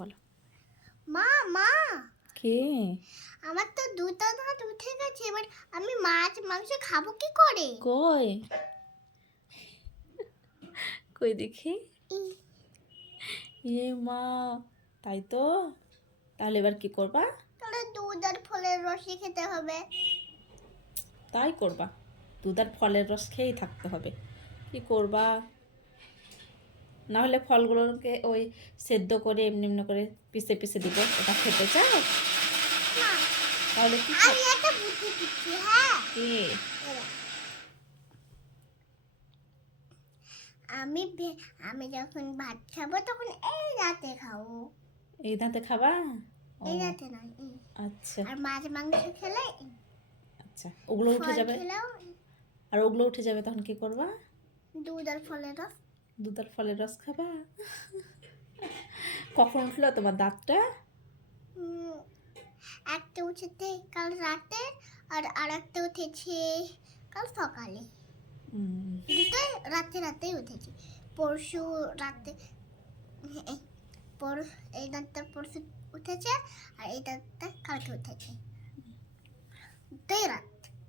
বলো। মা মা কে? আমার তো দুটো দাঁত উঠে গেছে, এবার আমি মাছ মাংস খাবো কি করে? কই কই দেখি। এ মা, তাই তো। তাহলে এবার কি করবা? তাহলে দুধ আর ফলের রসই খেতে হবে। তাই করবা? দুধ আর ফলের রস খেয়েই থাকতে হবে? কি করবা? না হলে ফলগুলোকে ওই সেদ্ধ করে এমনি এমনি করে পিষে পিষে দিব, ওটা খেতে চাও? না, তাহলে কি আমি একটা বুদ্ধি দিচ্ছি। হ্যাঁ, কি? আমি যখন ভাত খাবো তখন এই রাতে খাবো। এই দাঁতে খাবা? ও এই রাতে নয়, আচ্ছা আর মাছ মাংস খেলে আচ্ছা, ওগুলো উঠে ফল যাবে। খেলেও আর ওগুলো উঠে যাবে তখন কি করবা? দুধ আর ফলের রস। দুধ আর ফলের রস খাবা? কখন উঠলো তোমার দাঁতটা? একটা উঠেছে কাল রাতে, আর আরেকটা উঠেছে কাল সকালে। দুটোই রাতে রাতেই উঠেছে। পরশু রাতে, এই এই দাঁতটা পরশু উঠেছে, আর এই দাঁতটা কালকে উঠেছে। দুটোই রাত।